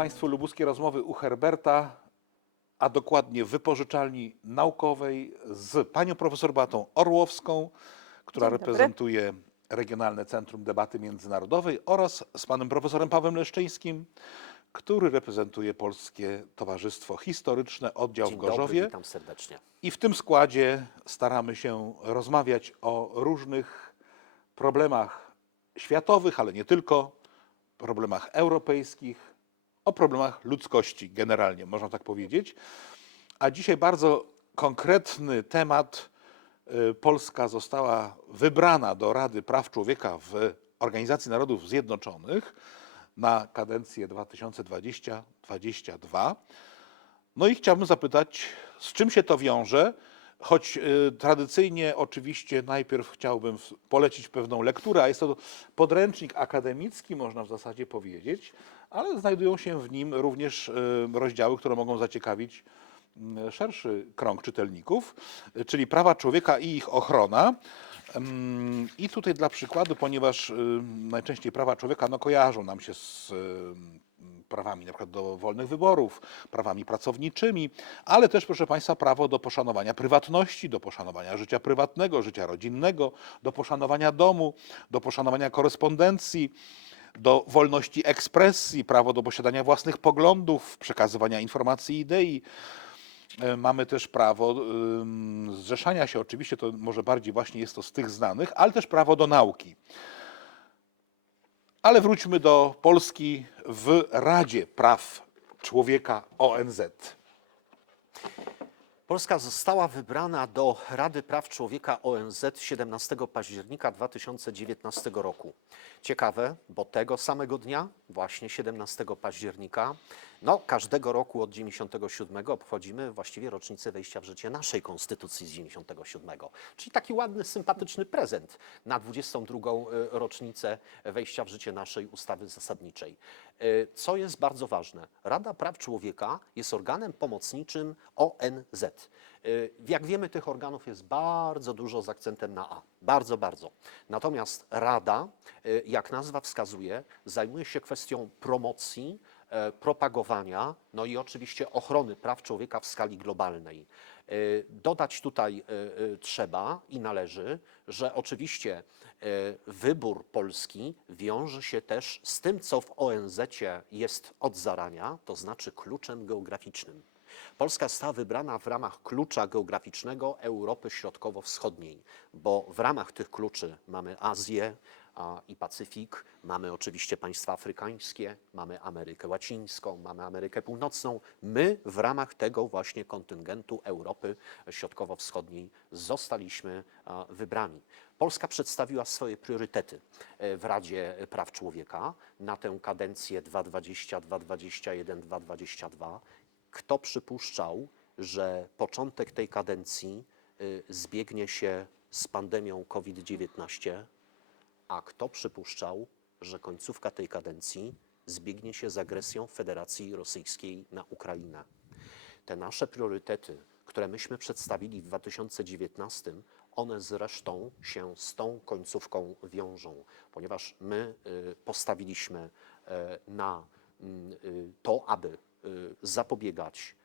Państwu. Lubuskie rozmowy u Herberta, a dokładnie wypożyczalni naukowej z panią profesor Batą Orłowską, która reprezentuje Regionalne Centrum Debaty Międzynarodowej oraz z panem profesorem Pawłem Leszczyńskim, który reprezentuje Polskie Towarzystwo Historyczne, oddział Dzień w Gorzowie. Dobry, witam serdecznie. I w tym składzie staramy się rozmawiać o różnych problemach światowych, ale nie tylko, problemach europejskich, o problemach ludzkości generalnie, można tak powiedzieć. A dzisiaj bardzo konkretny temat. Y, Polska została wybrana do Rady Praw Człowieka w Organizacji Narodów Zjednoczonych na kadencję 2020-2022. No i chciałbym zapytać, z czym się to wiąże? Choć y, tradycyjnie oczywiście najpierw chciałbym polecić pewną lekturę, a jest to podręcznik akademicki, można w zasadzie powiedzieć, ale znajdują się w nim również y, rozdziały, które mogą zaciekawić mm, szerszy krąg czytelników, y, czyli prawa człowieka i ich ochrona. Ym, I tutaj dla przykładu, ponieważ y, najczęściej prawa człowieka no, kojarzą nam się z prawami przykład do wolnych wyborów, prawami pracowniczymi, ale też, proszę Państwa, prawo do poszanowania prywatności, do poszanowania życia prywatnego, życia rodzinnego, do poszanowania domu, do poszanowania korespondencji, do wolności ekspresji, prawo do posiadania własnych poglądów, przekazywania informacji i idei. E, Mamy też prawo zrzeszania się, oczywiście to może bardziej właśnie jest to z tych znanych, ale też prawo do nauki. Ale wróćmy do Polski w Radzie Praw Człowieka ONZ. Polska została wybrana do Rady Praw Człowieka ONZ 17 października 2019 roku. Ciekawe, bo tego samego dnia, właśnie 17 października, no każdego roku od 97 obchodzimy właściwie rocznicę wejścia w życie naszej konstytucji z 97. Czyli taki ładny, sympatyczny prezent na 22 rocznicę wejścia w życie naszej ustawy zasadniczej. E, Co jest bardzo ważne, Rada Praw Człowieka jest organem pomocniczym ONZ. E, Jak wiemy, tych organów jest bardzo dużo z akcentem na A. Bardzo, bardzo. Natomiast Rada, e, jak nazwa wskazuje, zajmuje się kwestią promocji, e, propagowania, no i oczywiście ochrony praw człowieka w skali globalnej. E, Dodać tutaj e, e, trzeba i należy, że oczywiście e, wybór Polski wiąże się też z tym, co w ONZ jest od zarania, to znaczy kluczem geograficznym. Polska została wybrana w ramach klucza geograficznego Europy Środkowo-Wschodniej, bo w ramach tych kluczy mamy Azję i Pacyfik, mamy oczywiście państwa afrykańskie, mamy Amerykę Łacińską, mamy Amerykę Północną. My w ramach tego właśnie kontyngentu Europy Środkowo-Wschodniej zostaliśmy wybrani. Polska przedstawiła swoje priorytety e, w Radzie Praw Człowieka na tę kadencję 2020, 2021, 2022 kto przypuszczał, że początek tej kadencji y, zbiegnie się z pandemią COVID-19, a kto przypuszczał, że końcówka tej kadencji zbiegnie się z agresją Federacji Rosyjskiej na Ukrainę. Te nasze priorytety, które myśmy przedstawili w 2019, one zresztą się z tą końcówką wiążą, ponieważ my y, postawiliśmy e, na y, to, aby y, zapobiegać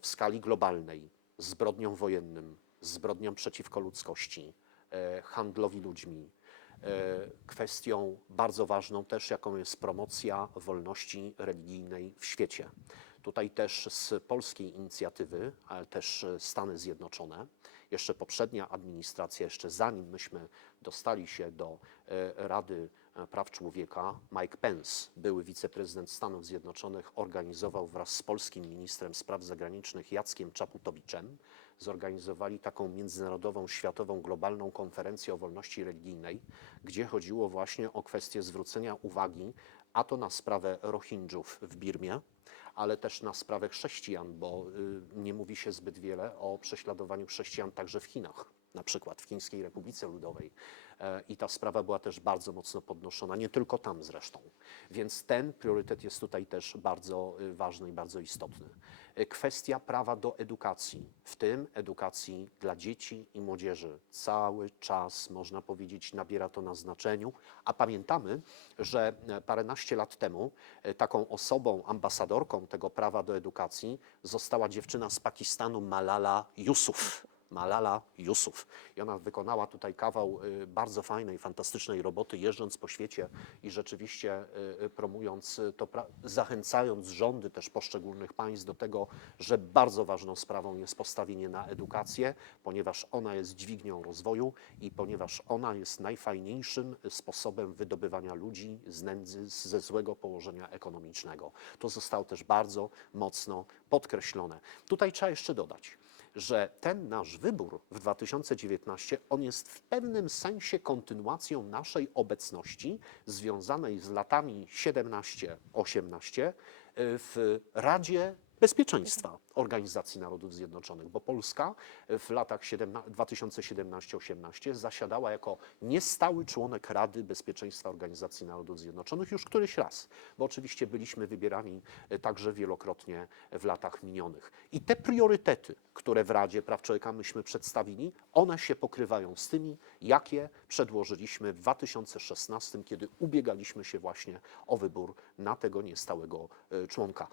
w skali globalnej zbrodniom wojennym, zbrodniom przeciwko ludzkości, handlowi ludźmi, kwestią bardzo ważną też, jaką jest promocja wolności religijnej w świecie. Tutaj też z polskiej inicjatywy, ale też e, Stany Zjednoczone, jeszcze poprzednia administracja, jeszcze zanim myśmy dostali się do e, Rady e, Praw Człowieka, Mike Pence, były wiceprezydent Stanów Zjednoczonych, organizował wraz z polskim ministrem spraw zagranicznych Jackiem Czaputowiczem, zorganizowali taką międzynarodową, światową, globalną konferencję o wolności religijnej, gdzie chodziło właśnie o kwestię zwrócenia uwagi, a to na sprawę Rohingjów w Birmie, ale też na sprawę chrześcijan, bo y, nie mówi się zbyt wiele o prześladowaniu chrześcijan także w Chinach. na przykład w Chińskiej Republice Ludowej. E, I ta sprawa była też bardzo mocno podnoszona, nie tylko tam zresztą. Więc ten priorytet jest tutaj też bardzo y, ważny i bardzo istotny. Y, Kwestia prawa do edukacji, w tym edukacji dla dzieci i młodzieży, cały czas, można powiedzieć, nabiera to na znaczeniu. A pamiętamy, że e, paręnaście lat temu e, taką osobą, ambasadorką tego prawa do edukacji została dziewczyna z Pakistanu Malala Yusuf. Malala Yusuf. I ona wykonała tutaj kawał y, bardzo fajnej, fantastycznej roboty, jeżdżąc po świecie i rzeczywiście y, y, promując to, zachęcając rządy też poszczególnych państw do tego, że bardzo ważną sprawą jest postawienie na edukację, ponieważ ona jest dźwignią rozwoju i ponieważ ona jest najfajniejszym sposobem wydobywania ludzi z nędzy, ze złego położenia ekonomicznego. To zostało też bardzo mocno podkreślone. Tutaj trzeba jeszcze dodać, że ten nasz wybór w 2019, on jest w pewnym sensie kontynuacją naszej obecności związanej z latami 17-18 y, w Radzie Bezpieczeństwa Organizacji Narodów Zjednoczonych, bo Polska w latach 17 2017-18 zasiadała jako niestały członek Rady Bezpieczeństwa Organizacji Narodów Zjednoczonych już któryś raz, bo oczywiście byliśmy wybierani e, także wielokrotnie w latach minionych. I te priorytety, które w Radzie Praw Człowieka myśmy przedstawili, one się pokrywają z tymi, jakie przedłożyliśmy w 2016, kiedy ubiegaliśmy się właśnie o wybór na tego niestałego e, członka.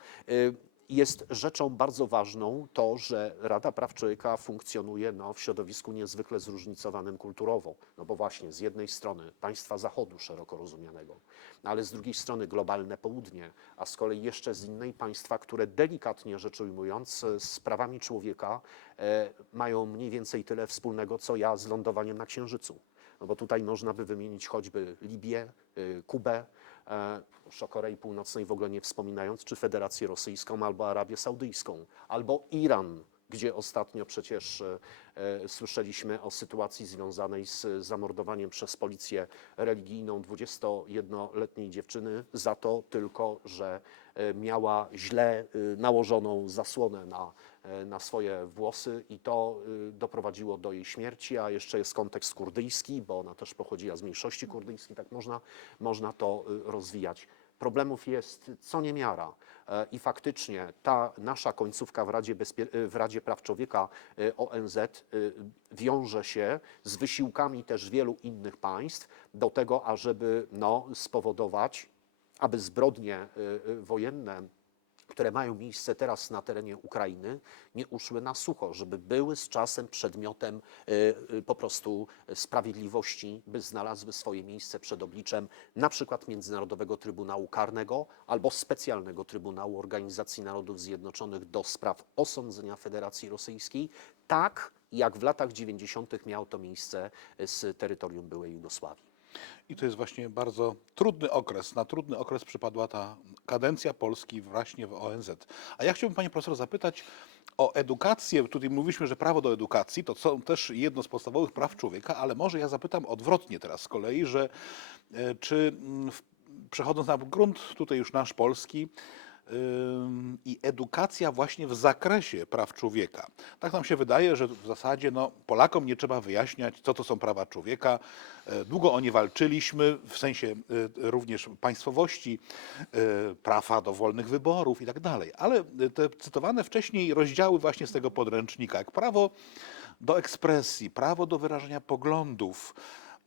E, jest rzeczą bardzo ważną to, że Rada Praw Człowieka funkcjonuje no, w środowisku niezwykle zróżnicowanym kulturowo. No bo właśnie z jednej strony państwa Zachodu szeroko rozumianego, ale z drugiej strony globalne południe, a z kolei jeszcze z innej państwa, które delikatnie rzecz ujmując e, z prawami człowieka e, mają mniej więcej tyle wspólnego, co ja z lądowaniem na Księżycu. No bo tutaj można by wymienić choćby Libię, y, Kubę, e, już o Korei Północnej w ogóle nie wspominając, czy Federację Rosyjską, albo Arabię Saudyjską, albo Iran, gdzie ostatnio przecież e, e, słyszeliśmy o sytuacji związanej z zamordowaniem przez policję religijną 21-letniej dziewczyny za to tylko, że e, miała źle y, nałożoną zasłonę na, e, na swoje włosy i to doprowadziło do jej śmierci, a jeszcze jest kontekst kurdyjski, bo ona też pochodziła z mniejszości kurdyjskiej, tak można, można to rozwijać. Problemów jest co niemiara. E, i faktycznie ta nasza końcówka w Radzie, Bezpie- w Radzie Praw Człowieka e, ONZ e, wiąże się z wysiłkami też wielu innych państw do tego, ażeby no, spowodować, aby zbrodnie e, e, wojenne które mają miejsce teraz na terenie Ukrainy, nie uszły na sucho, żeby były z czasem przedmiotem y, y, po prostu sprawiedliwości, by znalazły swoje miejsce przed obliczem na przykład Międzynarodowego Trybunału Karnego albo Specjalnego Trybunału Organizacji Narodów Zjednoczonych do spraw osądzenia Federacji Rosyjskiej, tak jak w latach 90. miało to miejsce z terytorium byłej Jugosławii. I to jest właśnie bardzo trudny okres. Na trudny okres przypadła ta kadencja Polski właśnie w ONZ. A ja chciałbym Panie Profesor zapytać o edukację. Tutaj mówiliśmy, że prawo do edukacji to są też jedno z podstawowych praw człowieka, ale może ja zapytam odwrotnie teraz z kolei, że e, czy mm, w- przechodząc na grunt tutaj już nasz polski, i edukacja właśnie w zakresie praw człowieka. Tak nam się wydaje, że w zasadzie no, Polakom nie trzeba wyjaśniać, co to są prawa człowieka. E, Długo o nie walczyliśmy, w sensie e, również państwowości, e, prawa do wolnych wyborów i tak dalej. Ale te cytowane wcześniej rozdziały właśnie z tego podręcznika, jak prawo do ekspresji, prawo do wyrażania poglądów,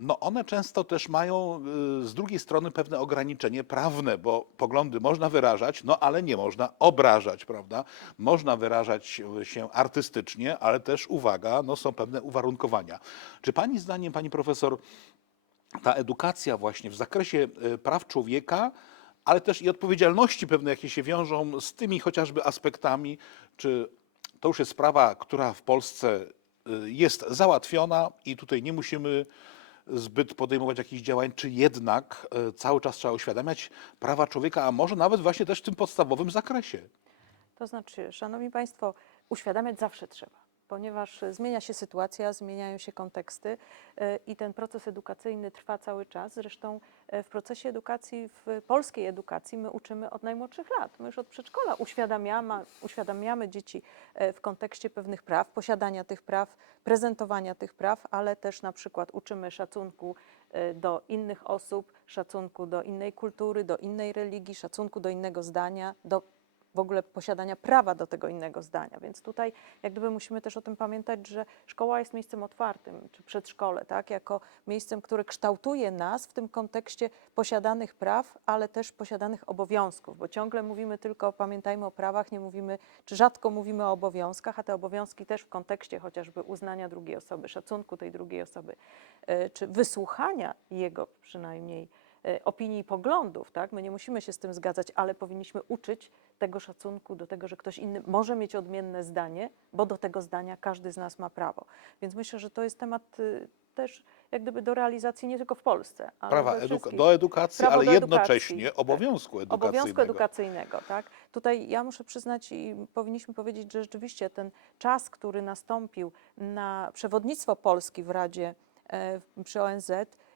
no one często też mają y, z drugiej strony pewne ograniczenie prawne, bo poglądy można wyrażać, no ale nie można obrażać, prawda? Można wyrażać y, się artystycznie, ale też, uwaga, no są pewne uwarunkowania. Czy pani zdaniem, pani profesor, ta edukacja właśnie w zakresie y, praw człowieka, ale też i odpowiedzialności pewne, jakie się wiążą z tymi chociażby aspektami, czy to już jest sprawa, która w Polsce jest załatwiona i tutaj nie musimy zbyt podejmować jakichś działań, czy jednak y, cały czas trzeba uświadamiać prawa człowieka, a może nawet właśnie też w tym podstawowym zakresie. To znaczy, Szanowni Państwo, uświadamiać zawsze trzeba. Ponieważ zmienia się sytuacja, zmieniają się konteksty e, i ten proces edukacyjny trwa cały czas. Zresztą e, w procesie edukacji, w polskiej edukacji my uczymy od najmłodszych lat. My już od przedszkola uświadamiamy, uświadamiamy dzieci e, w kontekście pewnych praw, posiadania tych praw, prezentowania tych praw, ale też na przykład uczymy szacunku do innych osób, szacunku do innej kultury, do innej religii, szacunku do innego zdania, do w ogóle posiadania prawa do tego innego zdania. Więc tutaj jak gdyby musimy też o tym pamiętać, że szkoła jest miejscem otwartym, czy przedszkole, tak, jako miejscem, które kształtuje nas w tym kontekście posiadanych praw, ale też posiadanych obowiązków, bo ciągle mówimy tylko, pamiętajmy o prawach, nie mówimy, czy rzadko mówimy o obowiązkach, a te obowiązki też w kontekście chociażby uznania drugiej osoby, szacunku tej drugiej osoby, e, czy wysłuchania jego przynajmniej e, opinii i poglądów, tak? My nie musimy się z tym zgadzać, ale powinniśmy uczyć tego szacunku do tego, że ktoś inny może mieć odmienne zdanie, bo do tego zdania każdy z nas ma prawo. Więc myślę, że to jest temat y, też jak gdyby do realizacji nie tylko w Polsce, ale Prawa eduka- do edukacji, Prawo ale do jednocześnie edukacji, tak. obowiązku edukacyjnego. Obowiązku edukacyjnego, tak. Tutaj ja muszę przyznać i powinniśmy powiedzieć, że rzeczywiście ten czas, który nastąpił na przewodnictwo Polski w Radzie e, przy ONZ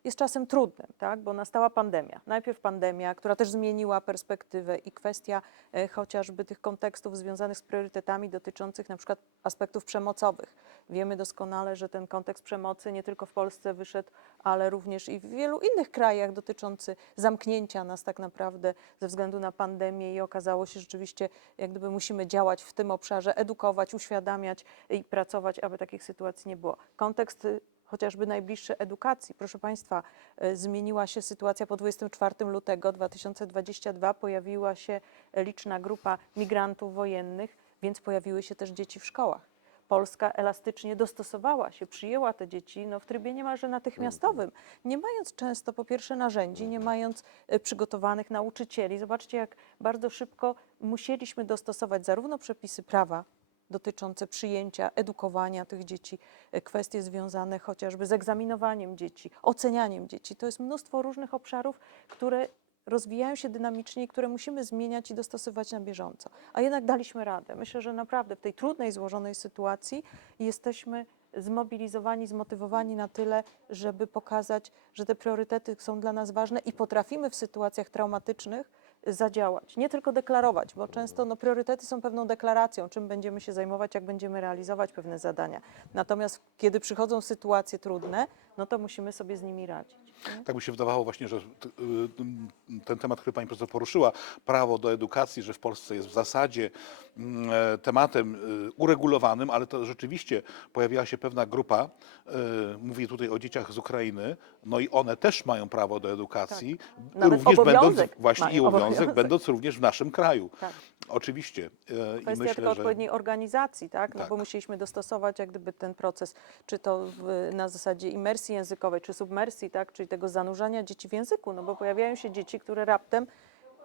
jest czasem trudnym, tak, bo nastała pandemia. Najpierw pandemia, która też zmieniła perspektywę i kwestia e, chociażby tych kontekstów związanych z priorytetami dotyczących na przykład aspektów przemocowych. Wiemy doskonale, że ten kontekst przemocy nie tylko w Polsce wyszedł, ale również i w wielu innych krajach dotyczący zamknięcia nas tak naprawdę ze względu na pandemię i okazało się rzeczywiście, jak gdyby musimy działać w tym obszarze, edukować, uświadamiać i pracować, aby takich sytuacji nie było. Kontekst chociażby najbliższy edukacji. Proszę Państwa, y, zmieniła się sytuacja po 24 lutego 2022, pojawiła się liczna grupa migrantów wojennych, więc pojawiły się też dzieci w szkołach. Polska elastycznie dostosowała się, przyjęła te dzieci no, w trybie niemalże natychmiastowym, nie mając często po pierwsze narzędzi, nie mając e, przygotowanych nauczycieli. Zobaczcie, jak bardzo szybko musieliśmy dostosować zarówno przepisy prawa dotyczące przyjęcia, edukowania tych dzieci, e, kwestie związane chociażby z egzaminowaniem dzieci, ocenianiem dzieci. To jest mnóstwo różnych obszarów, które rozwijają się dynamicznie i które musimy zmieniać i dostosować na bieżąco. A jednak daliśmy radę. Myślę, że naprawdę w tej trudnej, złożonej sytuacji jesteśmy zmobilizowani, zmotywowani na tyle, żeby pokazać, że te priorytety są dla nas ważne i potrafimy w sytuacjach traumatycznych zadziałać. Nie tylko deklarować, bo często no, priorytety są pewną deklaracją, czym będziemy się zajmować, jak będziemy realizować pewne zadania. Natomiast kiedy przychodzą sytuacje trudne, no to musimy sobie z nimi radzić. Tak mi się wydawało właśnie, że t- y, ten temat, który pani profesor poruszyła, prawo do edukacji, że w Polsce jest w zasadzie mm, e, tematem y, uregulowanym, ale to rzeczywiście pojawiła się pewna grupa, y, mówię tutaj o dzieciach z Ukrainy, no i one też mają prawo do edukacji, Tak. Również będąc właśnie i obowiązek, obowiązek. będąc również w naszym kraju. Tak. Oczywiście. y, I Kwestia myślę, tylko że odpowiedniej organizacji, tak? No Tak. bo musieliśmy dostosować jak gdyby ten proces, czy to w, na zasadzie imersji językowej, czy submersji, tak? czyli tego zanurzania dzieci w języku, no bo pojawiają się dzieci, które raptem,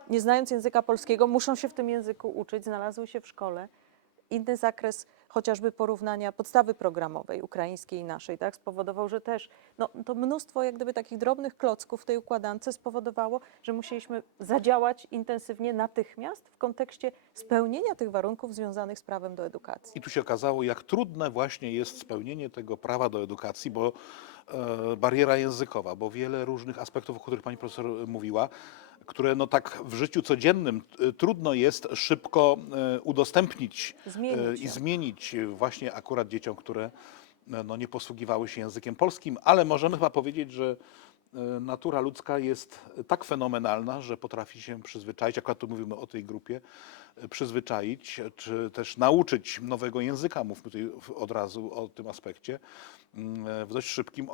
nie znając języka polskiego, muszą się w tym języku uczyć, znalazły się w szkole. Inny zakres chociażby porównania podstawy programowej ukraińskiej i naszej, tak, spowodował, że też no, to mnóstwo jak gdyby takich drobnych klocków w tej układance spowodowało, że musieliśmy zadziałać intensywnie natychmiast w kontekście spełnienia tych warunków związanych z prawem do edukacji. I tu się okazało, jak trudne właśnie jest spełnienie tego prawa do edukacji, bo e, bariera językowa, bo wiele różnych aspektów, o których pani profesor mówiła, które no tak w życiu codziennym e, trudno jest szybko e, udostępnić Zmienić e, i zmienić właśnie akurat dzieciom, które no, nie posługiwały się językiem polskim, ale możemy chyba powiedzieć, że natura ludzka jest tak fenomenalna, że potrafi się przyzwyczaić, akurat tu mówimy o tej grupie, przyzwyczaić, czy też nauczyć nowego języka, mówmy tutaj od razu o tym aspekcie, mm, w dość szybkim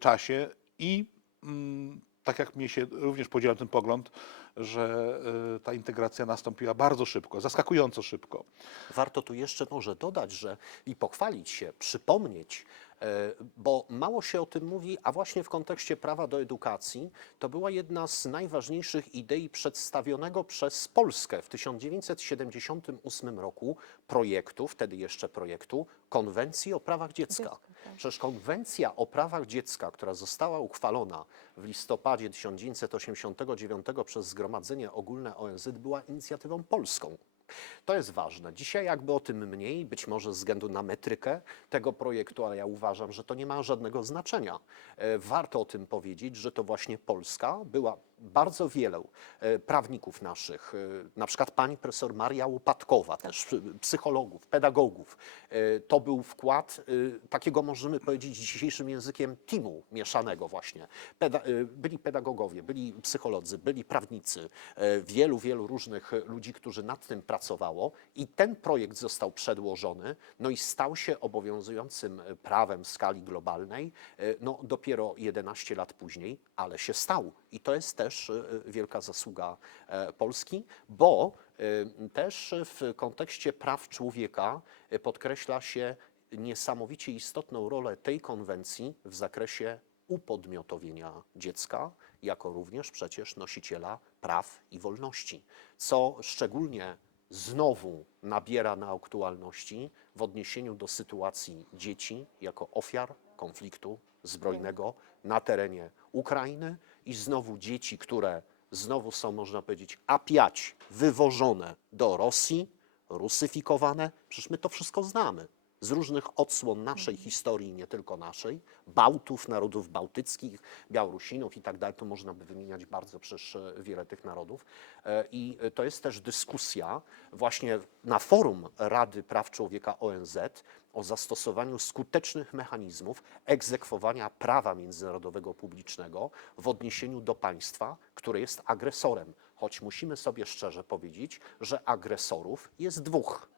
czasie i mm, tak jak mnie się również podzielam ten pogląd, że e, ta integracja nastąpiła bardzo szybko, zaskakująco szybko. Warto tu jeszcze może dodać, że i pochwalić się, przypomnieć, bo mało się o tym mówi, a właśnie w kontekście prawa do edukacji to była jedna z najważniejszych idei przedstawionego przez Polskę w 1978 roku projektu, wtedy jeszcze projektu, Konwencji o prawach dziecka. Dziecka, tak. Przecież konwencja o prawach dziecka, która została uchwalona w listopadzie 1989 przez Zgromadzenie Ogólne ONZ, była inicjatywą polską. To jest ważne. Dzisiaj jakby o tym mniej, być może ze względu na metrykę tego projektu, ale ja uważam, że to nie ma żadnego znaczenia. E, Warto o tym powiedzieć, że to właśnie Polska była bardzo wielu e, prawników naszych, e, na przykład pani profesor Maria Łopatkowa, też e, psychologów, pedagogów. To był wkład takiego, możemy powiedzieć dzisiejszym językiem, teamu mieszanego właśnie. Peda byli pedagogowie, byli psycholodzy, byli prawnicy, wielu, wielu różnych ludzi, którzy nad tym pracowało i ten projekt został przedłożony, no i stał się obowiązującym prawem w skali globalnej, no dopiero 11 lat później, ale się stał. I to jest też e, wielka zasługa e, Polski, bo e, też w kontekście praw człowieka podkreśla się niesamowicie istotną rolę tej konwencji w zakresie upodmiotowienia dziecka, jako również przecież nosiciela praw i wolności, co szczególnie znowu nabiera na aktualności w odniesieniu do sytuacji dzieci jako ofiar konfliktu zbrojnego na terenie Ukrainy i znowu dzieci, które znowu są, można powiedzieć, apiać wywożone do Rosji, rusyfikowane. Przecież my to wszystko znamy z różnych odsłon naszej historii, nie tylko naszej, Bałtów, narodów bałtyckich, Białorusinów i tak dalej, to można by wymieniać bardzo przecież e, wiele tych narodów. E, I to jest też dyskusja właśnie na forum Rady Praw Człowieka ONZ o zastosowaniu skutecznych mechanizmów egzekwowania prawa międzynarodowego publicznego w odniesieniu do państwa, które jest agresorem. Choć musimy sobie szczerze powiedzieć, że agresorów jest dwóch.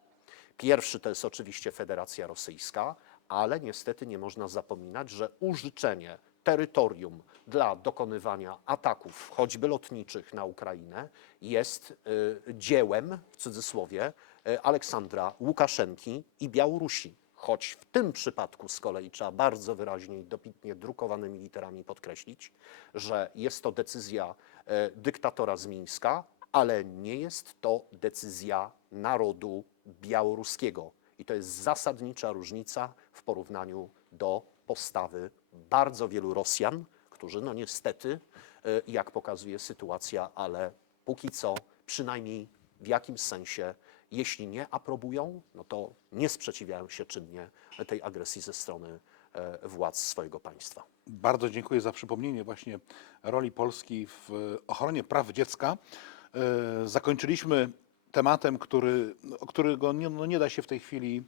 Pierwszy to jest oczywiście Federacja Rosyjska, ale niestety nie można zapominać, że użyczenie terytorium dla dokonywania ataków, choćby lotniczych na Ukrainę, jest y, dziełem, w cudzysłowie, y, Aleksandra Łukaszenki i Białorusi. Choć w tym przypadku z kolei trzeba bardzo wyraźnie i dobitnie drukowanymi literami podkreślić, że jest to decyzja e, dyktatora z Mińska, ale nie jest to decyzja narodu białoruskiego. I to jest zasadnicza różnica w porównaniu do postawy bardzo wielu Rosjan, którzy no niestety, e, jak pokazuje sytuacja, ale póki co przynajmniej w jakimś sensie, jeśli nie aprobują, no to nie sprzeciwiają się czynnie tej agresji ze strony e, władz swojego państwa. Bardzo dziękuję za przypomnienie właśnie roli Polski w ochronie praw dziecka. E, Zakończyliśmy tematem, który, którego nie, no nie da się w tej chwili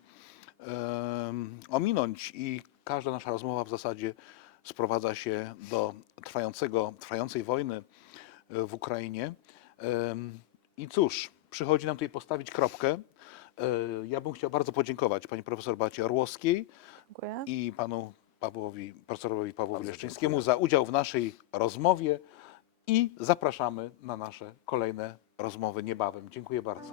ominąć i każda nasza rozmowa w zasadzie sprowadza się do trwającego, trwającej wojny e, w Ukrainie. I cóż, przychodzi nam tutaj postawić kropkę. E, Ja bym chciał bardzo podziękować pani profesor Bacie Orłowskiej, Dziękuję. i panu Pawłowi, profesorowi Pawłowi Bardzo Leszczyńskiemu dziękuję. za udział w naszej rozmowie i zapraszamy na nasze kolejne rozmowy niebawem. Dziękuję bardzo.